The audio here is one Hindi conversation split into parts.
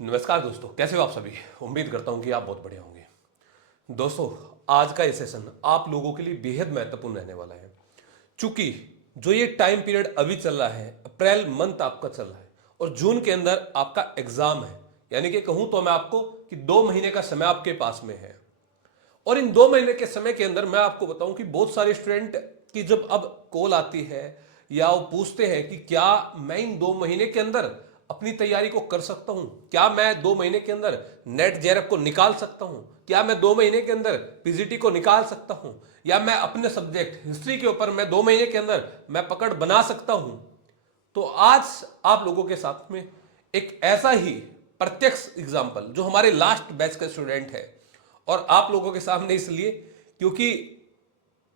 नमस्कार दोस्तों, कैसे हो आप सभी। उम्मीद करता हूं कि आप बहुत बढ़िया होंगे। दोस्तों, आज का ये सेशन आप लोगों के लिए बेहद महत्वपूर्ण रहने वाला है। चूंकि जो ये टाइम पीरियड अभी चल रहा है, अप्रैल मंथ आपका चल रहा है और जून के अंदर आपका एग्जाम है। यानी कि कहूं तो मैं आपको कि 2 महीने का समय आपके पास में है। और इन 2 महीने के समय के अंदर मैं आपको बताऊं कि बहुत सारे स्टूडेंट की जब अब कॉल आती है या वो पूछते हैं कि क्या मैं इन 2 महीने के अंदर अपनी तैयारी को कर सकता हूं, क्या मैं 2 महीने के अंदर नेट जेआरएफ को निकाल सकता हूं, क्या मैं 2 महीने के अंदर पीजीटी को निकाल सकता हूं, या मैं अपने सब्जेक्ट हिस्ट्री के ऊपर मैं 2 महीने के अंदर मैं पकड़ बना सकता हूं। तो आज आप लोगों के साथ में एक ऐसा ही प्रत्यक्ष एग्जाम्पल जो हमारे लास्ट बैच का स्टूडेंट है, और आप लोगों के सामने इसलिए क्योंकि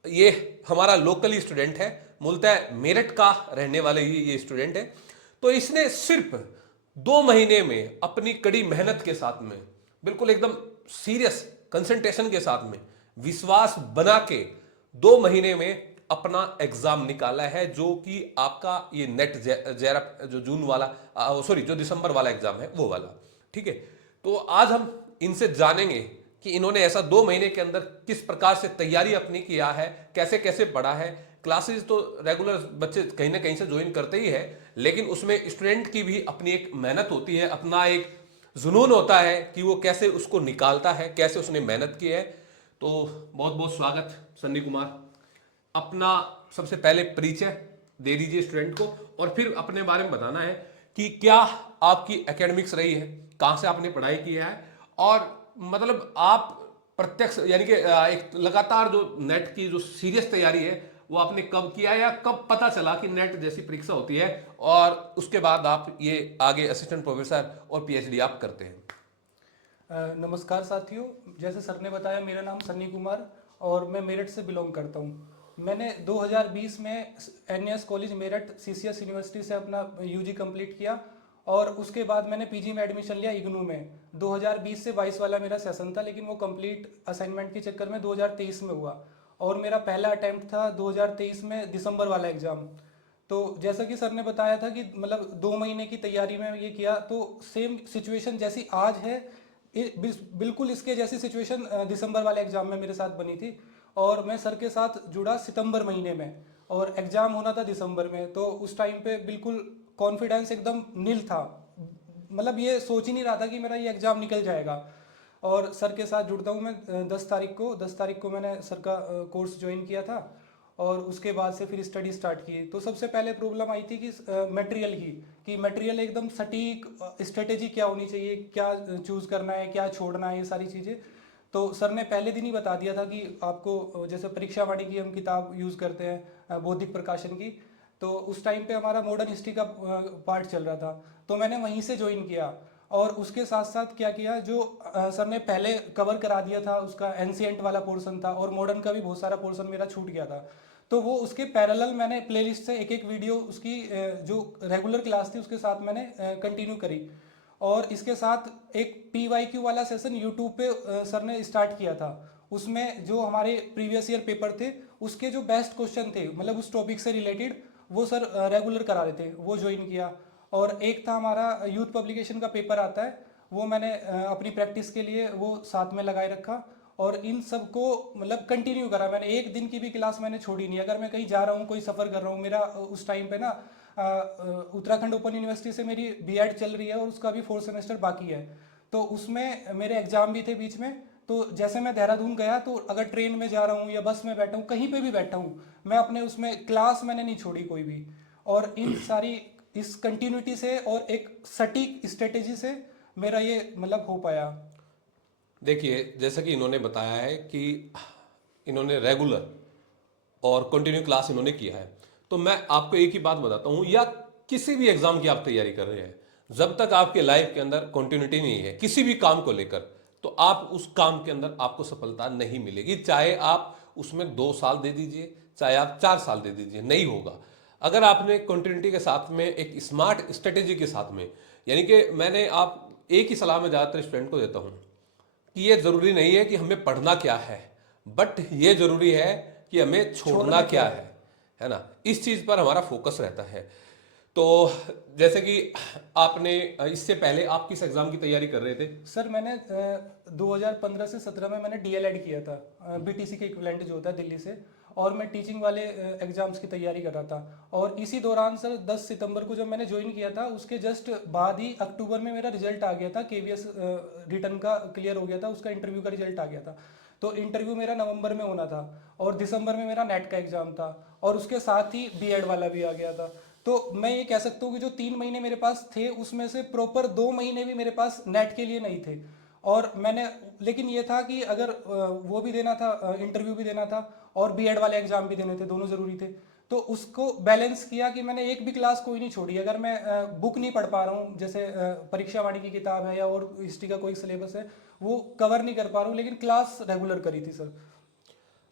ये हमारा लोकली स्टूडेंट है, मूलतः मेरठ का रहने वाले ही ये स्टूडेंट है। तो इसने सिर्फ 2 महीने में अपनी कड़ी मेहनत के साथ में, बिल्कुल एकदम सीरियस कंसंट्रेशन के साथ में, विश्वास बना के 2 महीने में अपना एग्जाम निकाला है, जो कि आपका ये नेट जेआरएफ जो जून वाला सॉरी जो दिसंबर वाला एग्जाम है वो वाला। ठीक है, तो आज हम इनसे जानेंगे कि इन्होंने ऐसा 2 महीने के अंदर किस प्रकार से तैयारी अपनी किया है, कैसे कैसे पढ़ा है। क्लासेस तो रेगुलर बच्चे कहीं ना कहीं से ज्वाइन करते ही है, लेकिन उसमें स्टूडेंट की भी अपनी एक मेहनत होती है, अपना एक जुनून होता है कि वो कैसे उसको निकालता है, कैसे उसने मेहनत की है। तो बहुत बहुत स्वागत सन्नी कुमार। अपना सबसे पहले परिचय दे दीजिए स्टूडेंट को, और फिर अपने बारे में बताना है कि क्या आपकी एकेडमिक्स रही है, कहाँ से आपने पढ़ाई की है, और मतलब आप प्रत्यक्ष यानी कि एक लगातार जो नेट की जो सीरियस तैयारी है वो आपने कब किया, या कब पता चला कि नेट जैसी परीक्षा होती है, और उसके बाद आप ये आगे असिस्टेंट प्रोफेसर और पीएचडी आप करते हैं। नमस्कार साथियों, जैसे सर ने बताया मेरा नाम सन्नी कुमार और मैं मेरठ से बिलोंग करता हूँ। मैंने 2020 में NS college Meerut CCS university से अपना यूजी कंप्लीट किया और उसके बाद मैंने पीजी में एडमिशन लिया इग्नू में। 2020 से 22 वाला मेरा सेशन था, लेकिन वो कंप्लीट असाइनमेंट के चक्कर में 2023 में हुआ और मेरा पहला अटैम्प्ट था 2023 में दिसंबर वाला एग्ज़ाम। तो जैसा कि सर ने बताया था कि मतलब 2 महीने की तैयारी में ये किया, तो सेम सिचुएशन जैसी आज है बिल्कुल इसके जैसी सिचुएशन दिसंबर वाले एग्जाम में मेरे साथ बनी थी। और मैं सर के साथ जुड़ा सितंबर महीने में और एग्जाम होना था दिसंबर में। तो उस टाइम पे बिल्कुल कॉन्फिडेंस एकदम नील था, मतलब ये सोच ही नहीं रहा था कि मेरा ये एग्ज़ाम निकल जाएगा। और सर के साथ जुड़ता हूँ मैं 10 तारीख को मैंने सर का कोर्स ज्वाइन किया था और उसके बाद से फिर स्टडी स्टार्ट की। तो सबसे पहले प्रॉब्लम आई थी कि मटेरियल की, कि मटेरियल एकदम सटीक स्ट्रेटेजी क्या होनी चाहिए, क्या चूज़ करना है, क्या छोड़ना है, ये सारी चीज़ें। तो सर ने पहले दिन ही बता दिया था कि आपको जैसे परीक्षा वाणी की हम किताब यूज़ करते हैं बौद्धिक प्रकाशन की, तो उस टाइम पे हमारा मॉडर्न हिस्ट्री का पार्ट चल रहा था, तो मैंने वहीं से ज्वाइन किया। और उसके साथ साथ क्या किया, जो सर ने पहले कवर करा दिया था उसका एंशिएंट वाला पोर्शन था और मॉडर्न का भी बहुत सारा पोर्शन मेरा छूट गया था, तो वो उसके पैरेलल मैंने प्लेलिस्ट से एक एक वीडियो उसकी जो रेगुलर क्लास थी उसके साथ मैंने कंटिन्यू करी। और इसके साथ एक PYQ वाला सेशन यूट्यूब पे सर ने स्टार्ट किया था। उसमें जो हमारे प्रीवियस ईयर पेपर थे उसके जो बेस्ट क्वेश्चन थे, मतलब उस टॉपिक से रिलेटेड, वो सर रेगुलर करा रहे थे, वो ज्वाइन किया। और एक था हमारा यूथ पब्लिकेशन का पेपर आता है, वो मैंने अपनी प्रैक्टिस के लिए वो साथ में लगाए रखा। और इन सब को मतलब कंटिन्यू करा मैंने, एक दिन की भी क्लास मैंने छोड़ी नहीं। अगर मैं कहीं जा रहा हूँ, कोई सफ़र कर रहा हूँ, मेरा उस टाइम पे ना उत्तराखंड ओपन यूनिवर्सिटी से मेरी बीएड चल रही है और उसका भी 4 सेमेस्टर बाकी है, तो उसमें मेरे एग्ज़ाम भी थे बीच में। तो जैसे मैं देहरादून गया, तो अगर ट्रेन में जा रहा हूँ या बस में बैठा हूँ, कहीं पे भी बैठा हूँ, मैं अपने उसमें क्लास मैंने नहीं छोड़ी कोई भी। और इन सारी इस कंटिन्यूटी से और एक सटीक स्ट्रेटेजी से मेरा ये मतलब हो पाया। देखिए, जैसा कि इन्होंने बताया है कि इन्होंने रेगुलर और कंटिन्यू क्लास इन्होंने किया है, तो मैं आपको एक ही बात बताता हूं, या किसी भी एग्जाम की आप तैयारी कर रहे हैं, जब तक आपके लाइफ के अंदर कंटिन्यूटी नहीं है किसी भी काम को लेकर, तो आप उस काम के अंदर आपको सफलता नहीं मिलेगी। चाहे आप उसमें 2 साल दे दीजिए, चाहे आप 4 साल दे दीजिए, नहीं होगा। अगर आपने कंटिन्यूटी के साथ में एक स्मार्ट स्ट्रेटेजी के साथ में, यानी कि मैंने आप एक ही सलाह में ज़्यादातर स्टूडेंट को देता हूं कि ये जरूरी नहीं है कि हमें पढ़ना क्या है, बट ये जरूरी है कि हमें छोड़ना छोड़ना क्या क्या है। है ना। इस चीज पर हमारा फोकस रहता है। तो जैसे कि आपने इससे पहले आप किस एग्जाम की तैयारी कर रहे थे? सर मैंने 2015 से 17 में मैंने डीएलएड किया था बीटीसी के इक्विवेलेंट जो होता है दिल्ली से, और मैं टीचिंग वाले एग्जाम्स की तैयारी कर रहा था। और इसी दौरान सर 10 सितंबर को जब मैंने ज्वाइन किया था उसके जस्ट बाद ही अक्टूबर में मेरा रिजल्ट आ गया था, केवीएस रिटर्न का क्लियर हो गया था, उसका इंटरव्यू का रिजल्ट आ गया था। तो इंटरव्यू मेरा नवंबर में होना था और दिसंबर में मेरा नेट का एग्जाम था, और उसके साथ ही बीएड वाला भी आ गया था। तो मैं ये कह सकता हूँ कि जो 3 महीने मेरे पास थे उसमें से प्रॉपर 2 महीने भी मेरे पास नेट के लिए नहीं थे। और मैंने, लेकिन ये था कि अगर वो भी देना था, इंटरव्यू भी देना था और बीएड वाले एग्जाम भी देने थे, दोनों ज़रूरी थे। तो उसको बैलेंस किया कि मैंने एक भी क्लास कोई नहीं छोड़ी। अगर मैं बुक नहीं पढ़ पा रहा हूँ, जैसे परीक्षा वाणी की किताब है या और हिस्ट्री का कोई सिलेबस है, वो कवर नहीं कर पा रहा हूँ, लेकिन क्लास रेगुलर करी थी सर।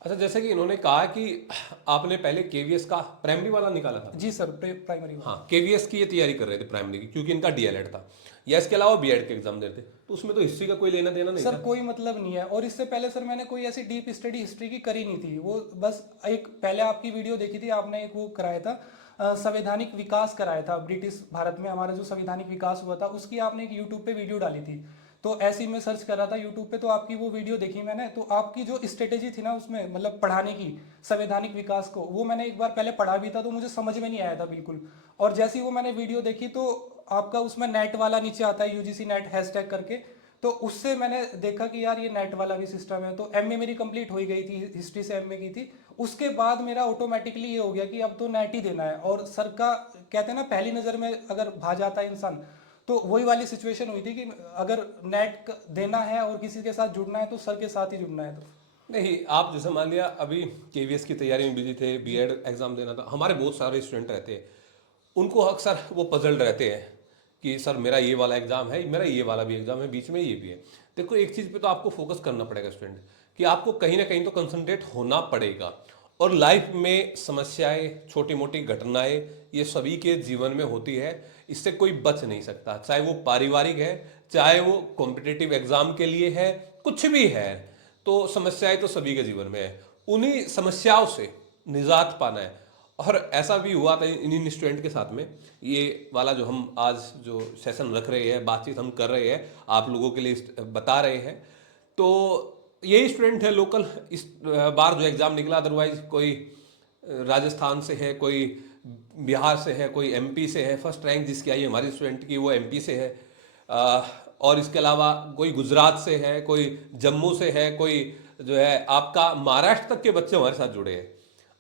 अच्छा, जैसे कि इन्होंने कहा कि आपने पहले केवीएस का प्राइमरी वाला निकाला था। जी सर, प्राइमरी वाला। हाँ, केवीएस की ये तैयारी कर रहे थे प्राइमरी की, क्योंकि इनका डीएलएड था, या इसके अलावा बीएड के एग्जाम देते, तो उसमें तो हिस्ट्री का कोई लेना देना नहीं सर था। कोई मतलब नहीं है, और इससे पहले सर मैंने कोई ऐसी डीप स्टडी हिस्ट्री की करी नहीं थी। वो बस एक पहले आपकी वीडियो देखी थी आपने, एक वो कराया था संवैधानिक विकास कराया था ब्रिटिश भारत में, हमारा जो संवैधानिक विकास हुआ था उसकी आपने एक यूट्यूब पे वीडियो डाली थी। तो ऐसे ही मैं सर्च कर रहा था यूट्यूब पे, तो आपकी वो वीडियो देखी मैंने। तो आपकी जो स्ट्रेटेजी थी ना उसमें, मतलब पढ़ाने की संवैधानिक विकास को, वो मैंने एक बार पहले पढ़ा भी था, तो मुझे समझ में नहीं आया था बिल्कुल। और जैसे ही वो मैंने वीडियो देखी तो आपका उसमें नेट वाला नीचे आता है, यूजीसी नेट हैशटैग करके, तो उससे मैंने देखा कि यार ये नेट वाला भी सिस्टम है। तो एमए मेरी कंप्लीट हो ही गई थी, हिस्ट्री से एमए की थी। उसके बाद मेरा ऑटोमेटिकली ये हो गया कि अब तो नेट ही देना है। और सर का कहते हैं ना, पहली नज़र में अगर भा जाता है इंसान, तो वही वाली सिचुएशन हुई थी कि अगर नेट देना है और किसी के साथ जुड़ना है तो सर के साथ ही जुड़ना है। तो नहीं, आप जैसे मान लिया अभी केवीएस की तैयारी में बिजी थे, बीएड एग्जाम देना था, हमारे बहुत सारे स्टूडेंट रहते हैं, उनको अक्सर वो पजल्ड रहते हैं कि सर मेरा ये वाला एग्जाम है, मेरा ये वाला भी एग्जाम है, बीच में ये भी है। देखो, एक चीज़ पे तो आपको फोकस करना पड़ेगा स्टूडेंट, कि आपको कहीं ना कहीं तो कंसंट्रेट होना पड़ेगा। और लाइफ में समस्याएं, छोटी मोटी घटनाएं, ये सभी के जीवन में होती है, इससे कोई बच नहीं सकता, चाहे वो पारिवारिक है, चाहे वो कॉम्पिटिटिव एग्जाम के लिए है, कुछ भी है। तो समस्याएं तो सभी के जीवन में है, उन्हीं समस्याओं से निजात पाना है। और ऐसा भी हुआ था इन स्टूडेंट के साथ में, ये वाला जो हम आज जो सेशन रख रहे हैं, बातचीत हम कर रहे हैं, आप लोगों के लिए बता रहे हैं, तो यही स्टूडेंट है लोकल। इस बार जो एग्ज़ाम निकला, अदरवाइज कोई राजस्थान से है, कोई बिहार से है, कोई एमपी से है। फर्स्ट रैंक जिसकी आई हमारी स्टूडेंट की, वो एमपी से है। और इसके अलावा कोई गुजरात से है, कोई जम्मू से है, कोई जो है आपका महाराष्ट्र तक के बच्चे हमारे साथ जुड़े हैं।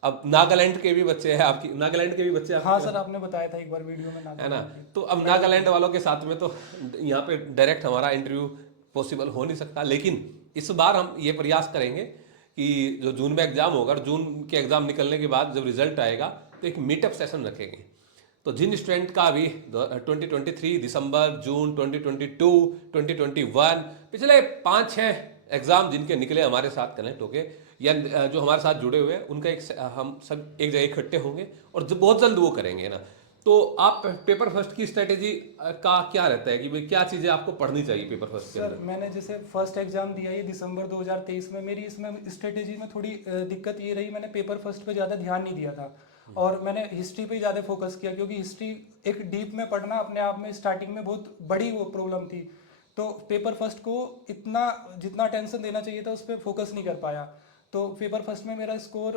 अब नागालैंड के भी बच्चे हैं, आपकी नागालैंड के भी बच्चे हाँ आपके, सर, आपने बताया था एक बार वीडियो में है ना। नागालैंड के। तो अब नागालैंड वालों के साथ में तो यहाँ पे डायरेक्ट हमारा इंटरव्यू पॉसिबल हो नहीं सकता, लेकिन इस बार हम ये प्रयास करेंगे कि जो जून में एग्जाम होगा, जून के एग्जाम निकलने के बाद जब रिजल्ट आएगा तो एक मीटअप सेशन रखेंगे। तो जिन स्टूडेंट का अभी 2023 दिसंबर, जून 2022, 2021, पिछले 5-6 एग्जाम जिनके निकले हमारे साथ कनेक्ट होके, या जो हमारे साथ जुड़े हुए हैं, उनका हम सब एक जगह इकट्ठे होंगे और जो बहुत जल्द वो करेंगे ना। तो आप पेपर फर्स्ट की स्ट्रेटेजी का क्या रहता है कि भाई क्या चीज़ें आपको पढ़नी चाहिए पेपर फर्स्ट के सर अंदर? मैंने जैसे फर्स्ट एग्जाम दिया ये दिसंबर 2023 में, मेरी इसमें स्ट्रेटेजी में थोड़ी दिक्कत ये रही, मैंने पेपर फर्स्ट पे ज़्यादा ध्यान नहीं दिया था और मैंने हिस्ट्री पे ज़्यादा फोकस किया, क्योंकि हिस्ट्री एक डीप में पढ़ना अपने आप में स्टार्टिंग में बहुत बड़ी वो प्रॉब्लम थी। तो पेपर फर्स्ट को इतना जितना टेंशन देना चाहिए था उस पर फोकस नहीं कर पाया। तो पेपर फर्स्ट में मेरा स्कोर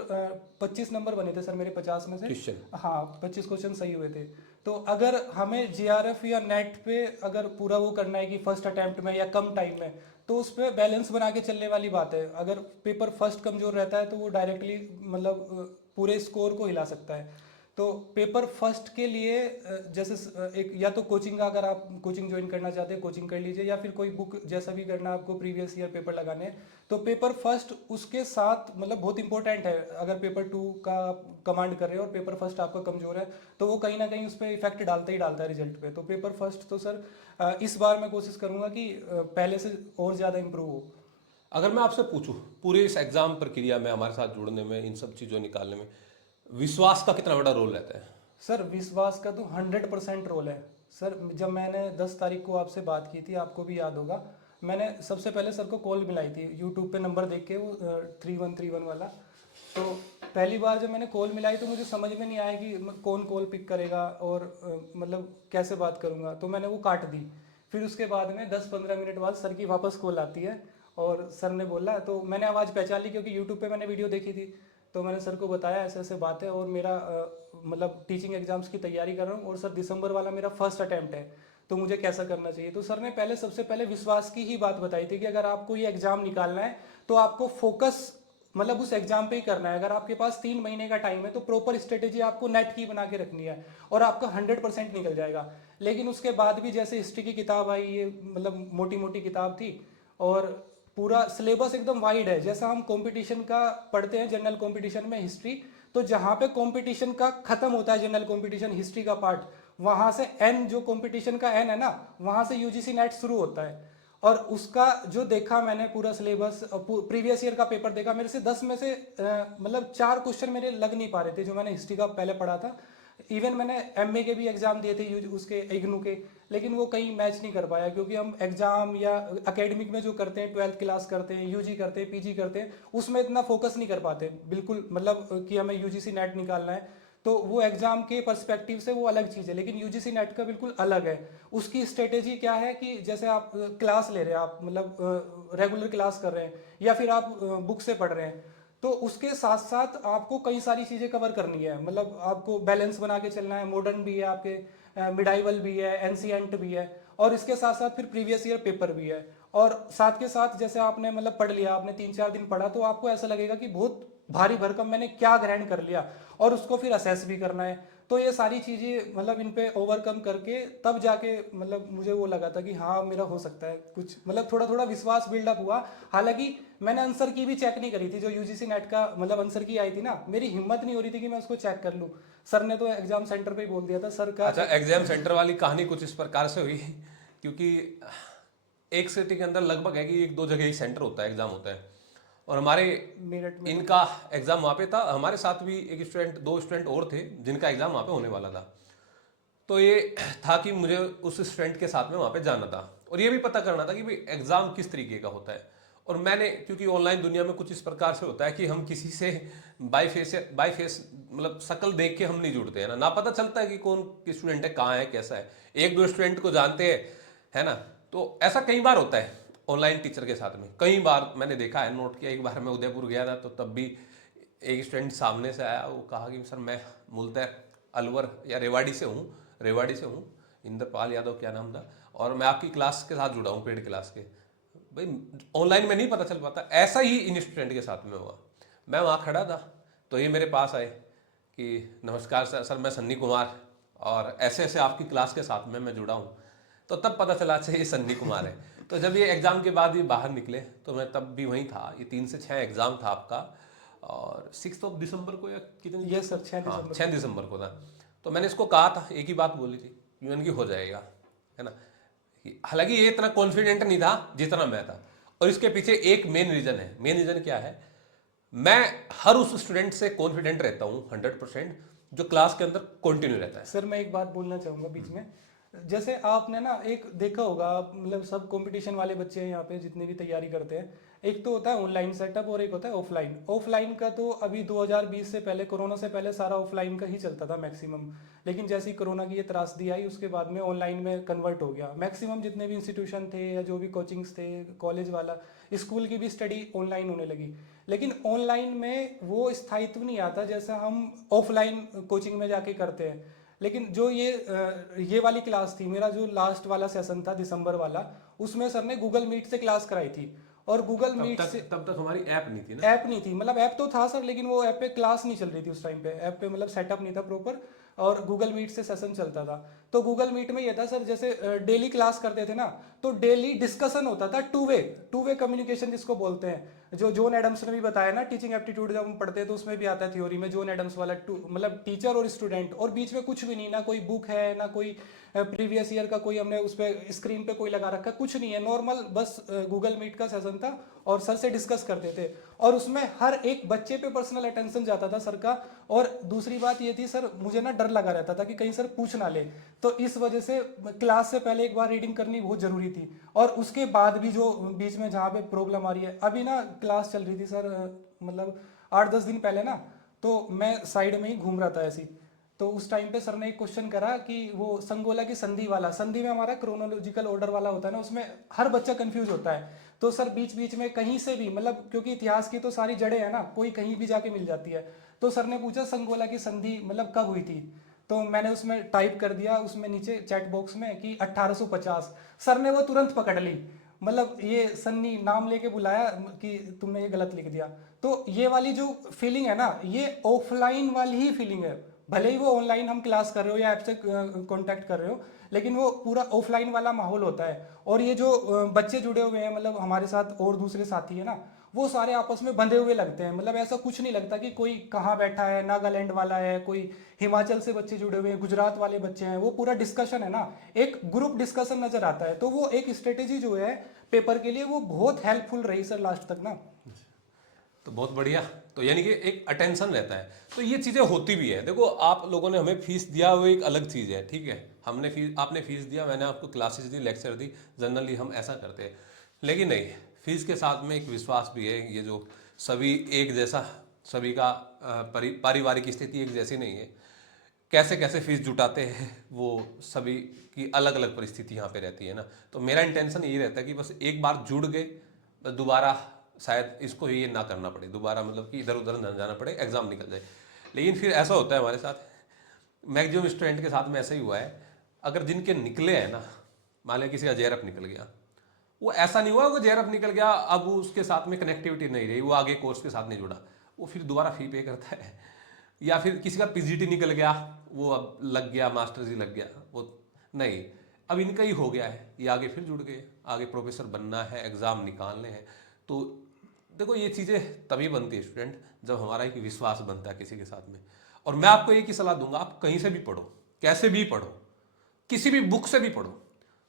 25 नंबर बने थे सर मेरे 50 में से। क्वेश्चन? हाँ, 25 क्वेश्चन सही हुए थे। तो अगर हमें जेआरएफ या नेट पे अगर पूरा वो करना है कि फर्स्ट अटेम्प्ट में या कम टाइम में, तो उस पर बैलेंस बना के चलने वाली बात है। अगर पेपर फर्स्ट कमजोर रहता है तो वो डायरेक्टली मतलब पूरे स्कोर को हिला सकता है। तो पेपर फर्स्ट के लिए जैसे एक या तो कोचिंग का, अगर आप कोचिंग ज्वाइन करना चाहते हैं कोचिंग कर लीजिए, या फिर कोई बुक जैसा भी करना आपको, प्रीवियस ईयर पेपर लगाने हैं। तो पेपर फर्स्ट उसके साथ मतलब बहुत इंपॉर्टेंट है। अगर पेपर 2 का कमांड कर रहे हो और पेपर फर्स्ट आपका कमजोर है तो वो कहीं ना कहीं उस पर इफेक्ट डालता ही डालता है रिजल्ट पे। तो पेपर फर्स्ट तो सर इस बार मैं कोशिश करूंगा कि पहले से और ज़्यादा इम्प्रूव हो। अगर मैं आपसे पूछूं पूरे इस एग्जाम प्रक्रिया में हमारे साथ जुड़ने में, इन सब चीज़ों निकालने में विश्वास का कितना बड़ा रोल रहता है? सर विश्वास का तो 100% रोल है। सर जब मैंने 10 तारीख को आपसे बात की थी, आपको भी याद होगा, मैंने सबसे पहले सर को कॉल मिलाई थी यूट्यूब पे नंबर देख के, वो 3131 वाला। तो पहली बार जब मैंने कॉल मिलाई तो मुझे समझ में नहीं आया कि कौन कॉल पिक करेगा और मतलब कैसे बात करूँगा, तो मैंने वो काट दी। फिर उसके बाद में 10-15 मिनट बाद सर की वापस कॉल आती है और सर ने बोला, तो मैंने आवाज़ पहचान ली क्योंकि यूट्यूब पे मैंने वीडियो देखी थी। तो मैंने सर को बताया ऐसे ऐसे बात है और मेरा मतलब टीचिंग एग्जाम्स की तैयारी कर रहा हूँ और सर दिसंबर वाला मेरा फर्स्ट अटैम्प्ट है, तो मुझे कैसा करना चाहिए। तो सर ने पहले सबसे पहले विश्वास की ही बात बताई थी कि अगर आपको ये एग्ज़ाम निकालना है तो आपको फोकस मतलब उस एग्जाम पे ही करना है। अगर आपके पास 3 महीने का टाइम है तो प्रॉपर स्ट्रेटेजी आपको नेट की बना के रखनी है और आपका 100% निकल जाएगा। लेकिन उसके बाद भी जैसे हिस्ट्री की किताब आई, ये मतलब मोटी मोटी किताब थी और पूरा सिलेबस एकदम वाइड है। जैसा हम कंपटीशन का पढ़ते हैं जनरल कंपटीशन में हिस्ट्री, तो जहाँ पे कंपटीशन का खत्म होता है जनरल कंपटीशन हिस्ट्री का पार्ट, वहाँ से एन जो कंपटीशन का एन है ना, वहाँ से यूजीसी नेट शुरू होता है। और उसका जो देखा मैंने पूरा सिलेबस, प्रीवियस ईयर का पेपर देखा, मेरे से 10 में से मतलब 4 क्वेश्चन मेरे लग नहीं पा रहे थे जो मैंने हिस्ट्री का पहले पढ़ा था। इवन मैंने एमए के भी एग्जाम दिए थे उसके इग्नू के, लेकिन वो कहीं मैच नहीं कर पाया क्योंकि हम एग्जाम या एकेडमिक में जो करते हैं 12th क्लास करते हैं, यूजी करते हैं, पीजी करते हैं, उसमें इतना फोकस नहीं कर पाते बिल्कुल, मतलब कि हमें यूजीसी नेट निकालना है। तो वो एग्जाम के पर्सपेक्टिव से वो अलग चीज़ है, लेकिन यूजीसी नेट का बिल्कुल अलग है। उसकी स्ट्रेटेजी क्या है कि जैसे आप क्लास ले रहे हैं, आप मतलब रेगुलर क्लास कर रहे हैं या फिर आप बुक से पढ़ रहे हैं, तो उसके साथ साथ आपको कई सारी चीज़ें कवर करनी है। मतलब आपको बैलेंस बना के चलना है, मॉडर्न भी है आपके, मिडाइवल भी है, एंशिएंट भी है, और इसके साथ साथ फिर प्रीवियस ईयर पेपर भी है। और साथ के साथ जैसे आपने मतलब पढ़ लिया, आपने 3-4 दिन पढ़ा, तो आपको ऐसा लगेगा कि बहुत भारी भरकम मैंने क्या ग्रहण कर लिया, और उसको फिर असेस भी करना है। तो ये सारी चीज़ें मतलब इन पे ओवरकम करके तब जाके मतलब मुझे वो लगा था कि हाँ मेरा हो सकता है कुछ, मतलब थोड़ा थोड़ा विश्वास बिल्डअप हुआ। हालांकि मैंने आंसर की भी चेक नहीं करी थी, जो यूजीसी नेट का मतलब आंसर की आई थी ना, मेरी हिम्मत नहीं हो रही थी कि मैं उसको चेक कर लूँ। सर ने तो एग्जाम सेंटर पे ही बोल दिया था सर का। अच्छा, एग्जाम सेंटर वाली कहानी कुछ इस प्रकार से हुई क्योंकि एक सिटी के अंदर लगभग है कि एक दो जगह ही सेंटर होता है, एग्जाम होता है। और हमारे मेरठ में इनका एग्जाम वहाँ पे था, हमारे साथ भी एक स्टूडेंट, दो स्टूडेंट और थे जिनका एग्जाम वहाँ पे होने वाला था। तो ये था कि मुझे उस स्टूडेंट के साथ में वहाँ पे जाना था और ये भी पता करना था कि भाई एग्जाम किस तरीके का होता है। और मैंने, क्योंकि ऑनलाइन दुनिया में कुछ इस प्रकार से होता है कि हम किसी से बाई फेस मतलब शक्ल देख के हम नहीं जुड़ते हैं ना पता चलता है कि कौन स्टूडेंट है, कहाँ है, कैसा है। एक दो स्टूडेंट को जानते हैं, है ना। तो ऐसा कई बार होता है ऑनलाइन टीचर के साथ में, कई बार मैंने देखा है, नोट किया। एक बार मैं उदयपुर गया था तो तब भी एक स्टूडेंट सामने से आया, वो कहा कि सर मैं मूलतः अलवर या रेवाड़ी से हूँ, इंद्रपाल यादव क्या नाम था, और मैं आपकी क्लास के साथ जुड़ा हूँ, पेड क्लास के। भाई ऑनलाइन में नहीं पता चल पाता। ऐसा ही इन स्टूडेंट के साथ में हुआ। मैं वहाँ खड़ा था तो ये मेरे पास आए कि नमस्कार सर मैं सन्नी कुमार, और ऐसे ऐसे आपकी क्लास के साथ में मैं जुड़ा हूँ। तो तब पता चला अच्छा ये सन्नी कुमार है। तो जब ये एग्ज़ाम के बाद ये बाहर निकले तो मैं तब भी वहीं था। ये 3 से 6 एग्ज़ाम था आपका, और 6 दिसंबर को या कितने, ये सर 6 हाँ दिसंबर 6 दिसंबर को था। तो मैंने इसको कहा था, एक ही बात बोली थी, यूएन की हो जाएगा, है ना। हालांकि ये इतना कॉन्फिडेंट नहीं था जितना मैं था। और इसके पीछे एक मेन रीज़न है। मेन रीज़न क्या है, मैं हर उस स्टूडेंट से कॉन्फिडेंट रहता हूँ 100%, जो क्लास के अंदर कंटिन्यू रहता है। सर मैं एक बात बोलना चाहूँगा बीच में। जैसे आपने ना एक देखा होगा, मतलब सब कंपटीशन वाले बच्चे हैं यहाँ पे जितने भी तैयारी करते हैं, एक तो होता है ऑनलाइन सेटअप और एक होता है ऑफलाइन। ऑफलाइन का तो अभी 2020 से पहले, कोरोना से पहले सारा ऑफलाइन का ही चलता था मैक्सिमम, लेकिन जैसे ही कोरोना की ये त्रासदी आई उसके बाद में ऑनलाइन में कन्वर्ट हो गया। मैक्सिमम जितने भी इंस्टीट्यूशन थे या जो भी कोचिंग्स थे, कॉलेज वाला, स्कूल की भी स्टडी ऑनलाइन होने लगी। लेकिन ऑनलाइन में वो स्थायित्व नहीं आता जैसा हम ऑफलाइन कोचिंग में जाके करते हैं। लेकिन जो ये वाली क्लास थी, मेरा जो लास्ट वाला सेशन था दिसंबर वाला, उसमें सर ने गूगल मीट से क्लास कराई थी। और गूगल मीट से तब तक हमारी ऐप नहीं थी ना। ऐप नहीं थी, मतलब ऐप तो था सर, लेकिन वो ऐप पे क्लास नहीं चल रही थी उस टाइम पे। ऐप पे मतलब सेटअप नहीं था प्रॉपर, और गूगल मीट से सेशन चलता था। तो गूगल मीट में ये था सर, जैसे डेली क्लास करते थे ना, तो डेली डिस्कशन होता था, टू वे कम्युनिकेशन जिसको बोलते हैं, जो जॉन एडम्स ने भी बताया ना, टीचिंग एप्टीट्यूड जब हम पढ़ते हैं तो उसमें भी आता है थ्योरी में, जॉन एडम्स वाला मतलब टीचर और स्टूडेंट, और बीच में कुछ भी नहीं, ना कोई बुक है ना कोई प्रीवियस ईयर का कोई हमने उस पर स्क्रीन पे कोई लगा रखा, कुछ नहीं है, नॉर्मल बस गूगल मीट का सेशन था और सर से डिस्कस करते थे। और उसमें हर एक बच्चे पे पर्सनल अटेंशन जाता था सर का। और दूसरी बात ये थी सर, मुझे ना डर लगा रहता था कि कहीं सर पूछ ना ले, तो इस वजह से क्लास से पहले एक बार रीडिंग करनी बहुत जरूरी थी। और उसके बाद भी जो बीच में जहाँ पे प्रॉब्लम आ रही है, अभी ना क्लास चल रही थी सर, मतलब 8-10 दिन पहले ना, तो मैं साइड में ही घूम रहा था ऐसी। तो उस टाइम पे सर ने एक क्वेश्चन करा कि वो संगोला की संधि वाला, संधि में हमारा क्रोनोलॉजिकल ऑर्डर वाला होता है ना, उसमें हर बच्चा कंफ्यूज होता है। तो सर बीच बीच में कहीं से भी, मतलब क्योंकि इतिहास की तो सारी जड़ें हैं ना, कोई कहीं भी जाके मिल जाती है। तो सर ने पूछा संगोला की संधि मतलब कब हुई थी। तो मैंने उसमें टाइप कर दिया उसमें नीचे चैट बॉक्स में कि 1850। सर ने वो तुरंत पकड़ ली, मतलब ये सन्नी नाम लेके बुलाया कि तुमने ये गलत लिख दिया। तो ये वाली जो फीलिंग है ना, ये ऑफलाइन वाली ही फीलिंग है। भले ही वो ऑनलाइन हम क्लास कर रहे हो या ऐप से कांटेक्ट कर रहे हो, लेकिन वो पूरा ऑफलाइन वाला माहौल होता है। और ये जो बच्चे जुड़े हुए हैं मतलब हमारे साथ और दूसरे साथी है ना, वो सारे आपस में बंधे हुए लगते हैं। मतलब ऐसा कुछ नहीं लगता कि कोई कहाँ बैठा है, नागालैंड वाला है, कोई हिमाचल से बच्चे जुड़े हुए हैं, गुजरात वाले बच्चे हैं। वो पूरा डिस्कशन है ना, एक ग्रुप डिस्कशन नजर आता है। तो वो एक स्ट्रेटेजी जो है पेपर के लिए वो बहुत हेल्पफुल रही सर लास्ट तक ना। तो बहुत बढ़िया। तो यानी कि एक अटेंशन रहता है, तो ये चीज़ें होती भी है। देखो आप लोगों ने हमें फीस दिया, वो एक अलग चीज़ है, ठीक है। हमने फीस, आपने फीस दिया, मैंने आपको क्लासेस दी, लेक्चर दी, जनरली हम ऐसा करते हैं। लेकिन नहीं, फीस के साथ में एक विश्वास भी है। ये जो सभी एक जैसा, सभी का पारिवारिक स्थिति एक जैसी नहीं है। कैसे कैसे फीस जुटाते हैं वो सभी की अलग अलग परिस्थिति यहाँ पे रहती है ना। तो मेरा इंटेंशन यही रहता है कि बस एक बार जुड़ गए, बस दोबारा शायद इसको ये ना करना पड़े, दोबारा मतलब कि इधर उधर ना जाना पड़े, एग्जाम निकल जाए। लेकिन फिर ऐसा होता है हमारे साथ, मैक्सिमम स्टूडेंट के साथ में ऐसा ही हुआ है। अगर जिनके निकले हैं ना, मान लिया किसी का जेआरएफ निकल गया, वो ऐसा नहीं हुआ वो जेआरएफ निकल गया अब उसके साथ में कनेक्टिविटी नहीं रही, वो आगे कोर्स के साथ नहीं जुड़ा, वो फिर दोबारा फी पे करता है। या फिर किसी का पीजीटी निकल गया, वो अब लग गया, मास्टर्स ही लग गया, वो नहीं, अब इनका ही हो गया है, ये आगे फिर जुड़ गए, आगे प्रोफेसर बनना है, एग्जाम निकालने हैं। तो देखो ये चीज़ें तभी बनती है स्टूडेंट, जब हमारा एक विश्वास बनता है किसी के साथ में। और मैं आपको एक ही सलाह दूंगा, आप कहीं से भी पढ़ो, कैसे भी पढ़ो, किसी भी बुक से भी पढ़ो,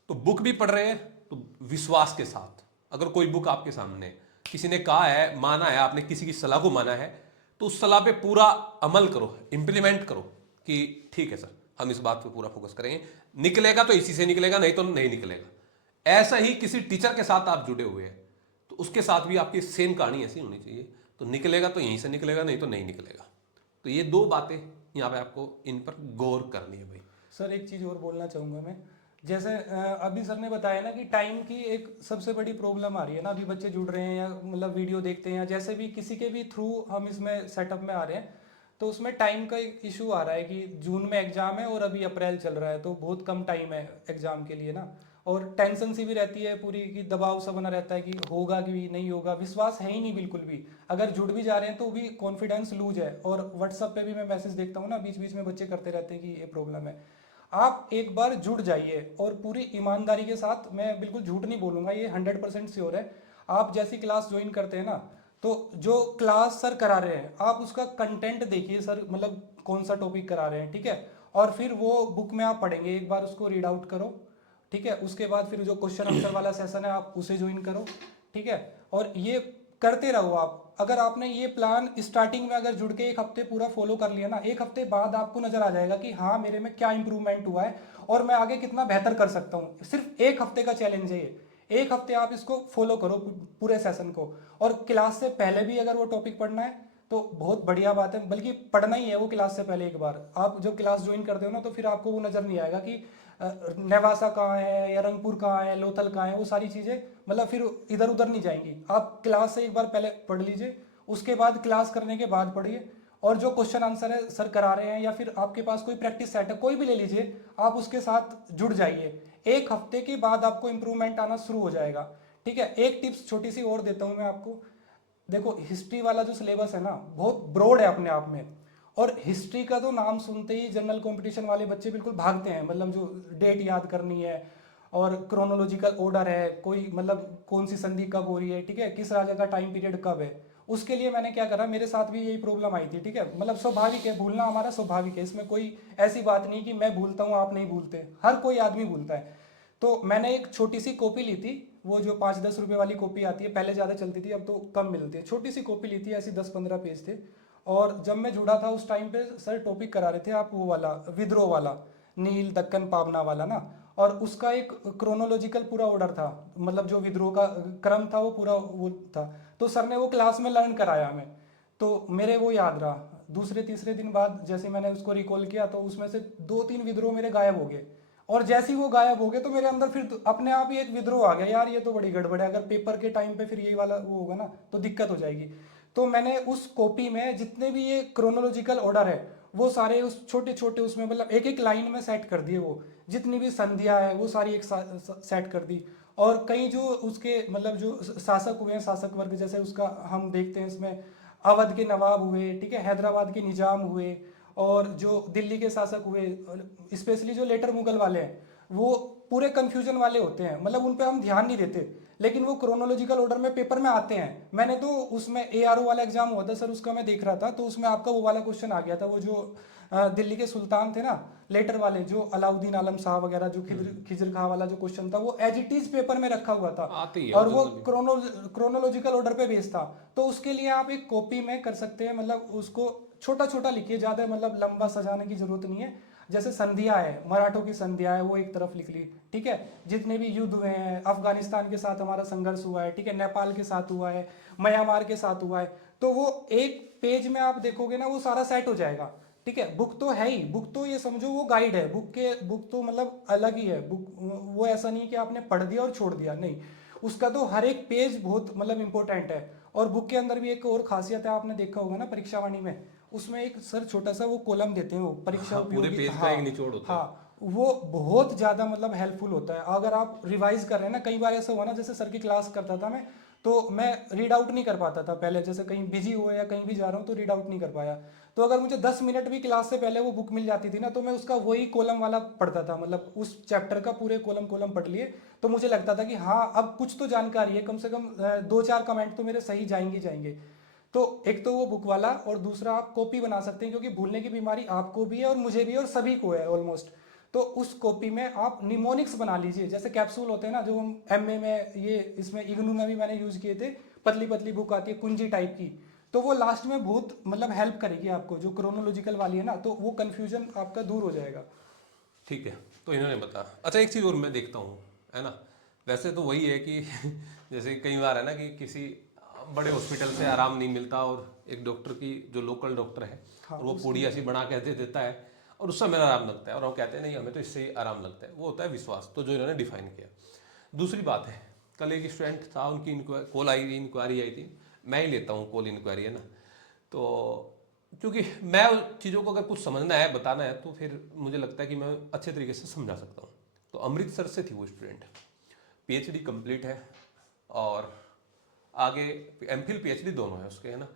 तो बुक भी पढ़ रहे हैं तो विश्वास के साथ। अगर कोई बुक आपके सामने किसी ने कहा है, माना है, आपने किसी की सलाह को माना है, तो उस सलाह पे पूरा अमल करो, इंप्लीमेंट करो कि ठीक है सर हम इस बात पे पूरा फोकस करेंगे, निकलेगा तो इसी से निकलेगा, नहीं तो नहीं निकलेगा। ऐसा ही किसी टीचर के साथ आप जुड़े हुए हैं तो उसके साथ भी आपकी सेम कहानी ऐसी होनी चाहिए, तो निकलेगा तो यहीं से निकलेगा, नहीं तो नहीं निकलेगा। तो ये दो बातें यहाँ पे आपको इन पर गौर करनी है भाई। सर एक चीज़ और बोलना चाहूँगा मैं, जैसे अभी सर ने बताया ना कि टाइम की एक सबसे बड़ी प्रॉब्लम आ रही है ना, अभी बच्चे जुड़ रहे हैं या मतलब वीडियो देखते हैं या जैसे भी किसी के भी थ्रू हम इसमें सेटअप में आ रहे हैं, तो उसमें टाइम का एक इशू आ रहा है कि जून में एग्ज़ाम है और अभी अप्रैल चल रहा है, तो बहुत कम टाइम है एग्ज़ाम के लिए ना। और टेंशन सी भी रहती है पूरी कि दबाव सा बना रहता है कि होगा कि नहीं होगा, विश्वास है ही नहीं बिल्कुल भी। अगर जुड़ भी जा रहे हैं तो भी कॉन्फिडेंस लूज है। और व्हाट्सअप पे भी मैं मैसेज देखता हूँ ना, बीच बीच में बच्चे करते रहते हैं कि ये प्रॉब्लम है। आप एक बार जुड़ जाइए और पूरी ईमानदारी के साथ, मैं बिल्कुल झूठ नहीं बोलूंगा, ये 100% श्योर है। आप जैसी क्लास ज्वाइन करते हैं ना, तो जो क्लास सर करा रहे हैं आप उसका कंटेंट देखिए, सर मतलब कौन सा टॉपिक करा रहे हैं, ठीक है। और फिर वो बुक में आप पढ़ेंगे, एक बार उसको रीड आउट करो, ठीक है। उसके बाद फिर जो क्वेश्चन आंसर वाला सेशन है आप उसे ज्वाइन करो, ठीक है। और ये करते रहो आप। अगर आपने ये प्लान स्टार्टिंग में अगर जुड़ के एक हफ्ते पूरा फॉलो कर लिया ना, एक हफ्ते बाद आपको नजर आ जाएगा कि हाँ मेरे में क्या इंप्रूवमेंट हुआ है और मैं आगे कितना बेहतर कर सकता हूँ। सिर्फ एक हफ्ते का चैलेंज है ये, एक हफ्ते आप इसको फॉलो करो पूरे सेशन को। और क्लास से पहले भी अगर वो टॉपिक पढ़ना है तो बहुत बढ़िया बात है, बल्कि पढ़ना ही है वो क्लास से पहले। एक बार आप जब क्लास ज्वाइन करते हो ना, तो फिर आपको वो नज़र नहीं आएगा कि नेवासा कहाँ है या रंगपुर कहाँ है, लोथल कहाँ है, वो सारी चीज़ें मतलब फिर इधर उधर नहीं जाएंगी। आप क्लास से एक बार पहले पढ़ लीजिए, उसके बाद क्लास करने के बाद पढ़िए। और जो क्वेश्चन आंसर है सर करा रहे हैं या फिर आपके पास कोई प्रैक्टिस सेट है, कोई भी ले लीजिए, आप उसके साथ जुड़ जाइए। एक हफ्ते के बाद आपको इंप्रूवमेंट आना शुरू हो जाएगा, ठीक है। एक टिप्स छोटी सी और देता हूँ मैं आपको। देखो हिस्ट्री वाला जो सिलेबस है ना, बहुत ब्रॉड है अपने आप में। और हिस्ट्री का तो नाम सुनते ही जनरल कंपटीशन वाले बच्चे बिल्कुल भागते हैं, मतलब जो डेट याद करनी है और क्रोनोलॉजिकल ऑर्डर है, कोई मतलब कौन सी संधि कब हो रही है, ठीक है, किस राजा का टाइम पीरियड कब है। उसके लिए मैंने क्या करा, मेरे साथ भी यही प्रॉब्लम आई थी, ठीक है। मतलब स्वाभाविक है, भूलना हमारा स्वाभाविक है, इसमें कोई ऐसी बात नहीं कि मैं भूलता हूँ आप नहीं भूलते, हर कोई आदमी भूलता है। तो मैंने एक छोटी सी कॉपी ली थी, वो जो 5-10 रुपए वाली कॉपी आती है, पहले ज़्यादा चलती थी अब तो कम मिलती है, छोटी सी कॉपी ली थी, ऐसी 10-15 पेज थे। और जब मैं जुड़ा था उस टाइम पे सर टॉपिक करा रहे थे आप वो वाला विद्रोह वाला, नील दक्कन पावना वाला ना। और उसका एक क्रोनोलॉजिकल पूरा ऑर्डर था, मतलब जो विद्रोह का क्रम था वो पूरा वो था। तो सर ने वो क्लास में लर्न कराया हमें, तो मेरे वो याद रहा। दूसरे तीसरे दिन बाद जैसे मैंने उसको रिकॉल किया तो उसमें से 2-3 विद्रोह मेरे गायब हो गए। और जैसे ही वो गायब हो गए तो मेरे अंदर फिर अपने आप ही एक विद्रोह आ गया, यार ये तो बड़ी गड़बड़ है, अगर पेपर के टाइम पे फिर यही वाला वो होगा ना तो दिक्कत हो जाएगी। तो मैंने उस कॉपी में जितने भी ये क्रोनोलॉजिकल ऑर्डर है वो सारे उस छोटे छोटे उसमें मतलब एक एक लाइन में सेट कर दिए, वो जितनी भी संधियाँ है वो सारी एक सेट कर दी। और कई जो उसके मतलब जो शासक हुए हैं, शासक वर्ग, जैसे उसका हम देखते हैं इसमें अवध के नवाब हुए, ठीक है, हैदराबाद के निजाम हुए, और जो दिल्ली के शासक हुए, स्पेशली जो लेटर मुगल वाले हैं वो पूरे कंफ्यूजन वाले होते हैं, मतलब उन पे हम ध्यान नहीं देते, लेकिन वो क्रोनोलॉजिकल ऑर्डर में पेपर में आते हैं। मैंने तो उसमें ARO वाला एग्जाम हुआ था सर, उसका मैं देख रहा था तो उसमें आपका वो वाला क्वेश्चन आ गया था, वो जो दिल्ली के सुल्तान थे ना लेटर वाले, जो अलाउद्दीन आलम शाह वगैरह, जो खिजर खां वाला जो क्वेश्चन था वो एज इट इज पेपर में रखा हुआ था आती है और वो जनरली। क्रोनोलॉजिकल ऑर्डर पे बेस्ड था। तो उसके लिए आप एक कॉपी में कर सकते हैं, मतलब उसको छोटा छोटा लिखिए, ज़्यादा मतलब लंबा सजाने की जरूरत नहीं है। जैसे संधिया है, मराठों की संधिया है वो एक तरफ लिख ली, ठीक है, जितने भी युद्ध हुए हैं, अफगानिस्तान के साथ हमारा संघर्ष हुआ है, ठीक है, नेपाल के साथ हुआ है, म्यांमार के साथ हुआ है, तो वो एक पेज में आप देखोगे ना वो सारा सेट हो जाएगा। ठीक है, बुक तो है ही, बुक तो ये समझो वो गाइड है, बुक तो मतलब अलग ही है बुक, वो ऐसा नहीं कि आपने पढ़ दिया और छोड़ दिया, नहीं, उसका तो हर एक पेज बहुत मतलब इंपॉर्टेंट है। और बुक के अंदर भी एक और खासियत है, आपने देखा होगा ना परीक्षा वाणी में, उसमें एक सर छोटा सा वो कॉलम देते हैं, वो परीक्षा हाँ, पूरे उपयोगी, पेज का हाँ एक निचोड़ होता है। हाँ, वो बहुत ज़्यादा मतलब हेल्पफुल होता है अगर आप रिवाइज कर रहे हैं ना। कई बार ऐसा हुआ ना, जैसे सर की क्लास करता था मैं, तो मैं रीड आउट नहीं कर पाता था पहले, जैसे कहीं बिजी हुआ या कहीं भी जा रहा हूँ तो रीड आउट नहीं कर पाया, तो अगर मुझे 10 मिनट भी क्लास से पहले वो बुक मिल जाती थी ना तो मैं उसका वही कॉलम वाला पढ़ता था, मतलब उस चैप्टर का पूरे कॉलम कॉलम पढ़ लिए, तो मुझे लगता था कि हाँ अब कुछ तो जानकारी है, कम से कम 2-4 कमेंट तो मेरे सही जाएंगे जाएंगे। तो एक तो वो बुक वाला, और दूसरा आप कॉपी बना सकते हैं, क्योंकि भूलने की बीमारी आपको भी है और मुझे भी है और सभी को है ऑलमोस्ट। तो उस कॉपी में आप निमोनिक्स बना लीजिए, जैसे कैप्सूल होते हैं ना जो हम MA में, ये इसमें इग्नू में भी मैंने यूज किए थे, पतली पतली बुक आती है कुंजी टाइप की, तो वो लास्ट में बहुत मतलब हेल्प करेगी आपको, जो क्रोनोलॉजिकल वाली है ना, तो वो कन्फ्यूजन आपका दूर हो जाएगा। ठीक है, तो इन्होंने बताया। अच्छा, एक चीज़ और मैं देखता हूँ, है ना, वैसे तो वही है कि जैसे कई बार है ना कि किसी बड़े हॉस्पिटल से आराम नहीं मिलता और एक डॉक्टर की जो लोकल डॉक्टर है हाँ और वो उसकी, पूड़ी ऐसी बना के दे देता है और उससे हमें आराम लगता है और हम कहते हैं नहीं हमें तो इससे ही आराम लगता है, वो होता है विश्वास, तो जो इन्होंने डिफाइन किया। दूसरी बात है, कल एक स्टूडेंट था, उनकी कॉल आई, इंक्वायरी आई थी, मैं ही लेता हूँ कॉल इंक्वायरी, है ना, तो क्योंकि मैं उन चीज़ों को अगर कुछ समझना है बताना है तो फिर मुझे लगता है कि मैं अच्छे तरीके से समझा सकता हूँ। तो अमृतसर से थी वो स्टूडेंट, PhD कंप्लीट है और आगे MPhil PhD दोनों है उसके, है ना,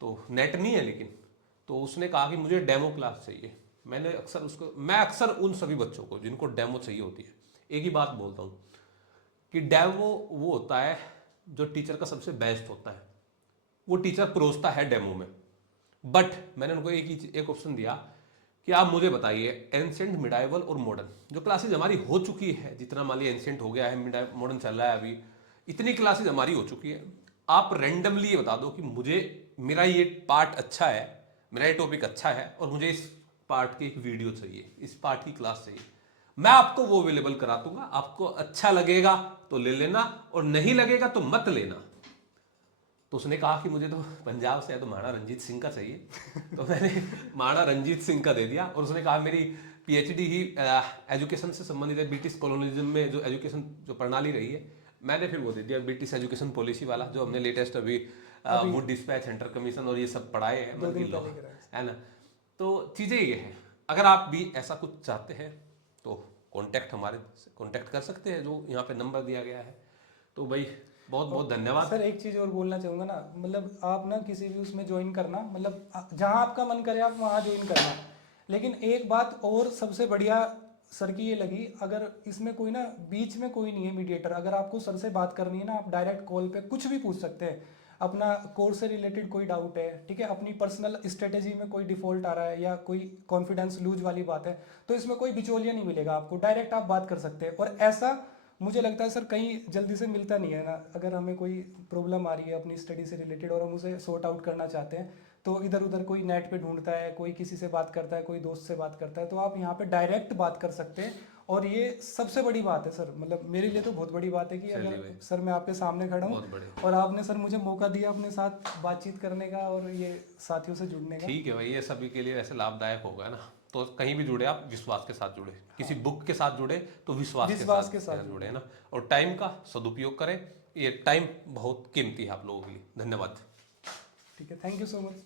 तो नेट नहीं है लेकिन, तो उसने कहा कि मुझे डेमो क्लास चाहिए। मैं अक्सर उन सभी बच्चों को जिनको डेमो चाहिए होती है एक ही बात बोलता हूँ कि डेमो वो होता है जो टीचर का सबसे बेस्ट होता है, वो टीचर परोसता है डेमो में। बट मैंने उनको एक ऑप्शन दिया कि आप मुझे बताइए एंशिएंट, मिडाइवल और मॉडर्न जो क्लासेज हमारी हो चुकी है, जितना मान लिया एंशिएंट हो गया है, मॉडर्न चल रहा है अभी, इतनी क्लासेज हमारी हो चुकी है, आप रैंडमली ये बता दो कि मुझे मेरा ये पार्ट अच्छा है, मेरा ये टॉपिक अच्छा है और मुझे इस पार्ट की एक वीडियो चाहिए, इस पार्ट की क्लास चाहिए, मैं आपको वो अवेलेबल करा दूंगा, आपको अच्छा लगेगा तो ले लेना और नहीं लगेगा तो मत लेना। तो उसने कहा कि मुझे तो पंजाब से है तो महाराणा रंजीत सिंह का चाहिए तो मैंने महाराणा रंजीत सिंह का दे दिया और उसने कहा मेरी PhD ही एजुकेशन से संबंधित है, ब्रिटिश कॉलोनिज्म में जो एजुकेशन जो प्रणाली रही है, मैंने फिर वो दे दिया ब्रिटिश एजुकेशन पॉलिसी वाला जो हमने लेटेस्ट अभी अभी वुड डिस्पैच, सेंटर कमीशन और ये सब पढ़ाए हैं, 2 दिन लो, पहले कराया। है ना। तो चीज़ें ये हैं, अगर आप भी ऐसा कुछ चाहते हैं तो हमारे कांटेक्ट कर सकते हैं, जो यहाँ पे नंबर दिया गया है। तो भाई बहुत बहुत और धन्यवाद। सर एक चीज़ और बोलना चाहूँगा ना, मतलब आप ना किसी भी उसमें ज्वाइन करना, मतलब जहाँ आपका मन करे आप वहाँ ज्वाइन करना, लेकिन एक बात और सबसे बढ़िया सर की ये लगी, अगर इसमें कोई ना बीच में कोई नहीं है मीडिएटर, अगर आपको सर से बात करनी है ना, आप डायरेक्ट कॉल पे कुछ भी पूछ सकते हैं, अपना कोर्स से रिलेटेड कोई डाउट है, ठीक है, अपनी पर्सनल स्ट्रेटेजी में कोई डिफॉल्ट आ रहा है या कोई कॉन्फिडेंस लूज वाली बात है, तो इसमें कोई बिचौलिया नहीं मिलेगा आपको, डायरेक्ट आप बात कर सकते हैं। और ऐसा मुझे लगता है सर कहीं जल्दी से मिलता नहीं है ना, अगर हमें कोई प्रॉब्लम आ रही है अपनी स्टडी से रिलेटेड और हम उसे सॉर्ट आउट करना चाहते हैं, तो इधर उधर कोई नेट पे ढूंढता है, कोई किसी से बात करता है, कोई दोस्त से बात करता है, तो आप यहाँ पे डायरेक्ट बात कर सकते हैं और ये सबसे बड़ी बात है सर, मतलब मेरे लिए तो बहुत बड़ी बात है कि चलिए भाई। अगर सर मैं आपके सामने खड़ा हूँ बहुत बढ़िया। और आपने सर मुझे मौका दिया अपने साथ बातचीत करने का और ये साथियों से जुड़ने का। ठीक है भाई, ये सभी के लिए वैसे लाभदायक होगा ना। तो कहीं भी जुड़े आप विश्वास के साथ जुड़े, किसी बुक के साथ जुड़े तो विश्वास के साथ जुड़े, है ना। और टाइम का सदुपयोग करें, ये टाइम बहुत कीमती है आप लोगों के लिए। धन्यवाद। ठीक है, थैंक यू सो मच।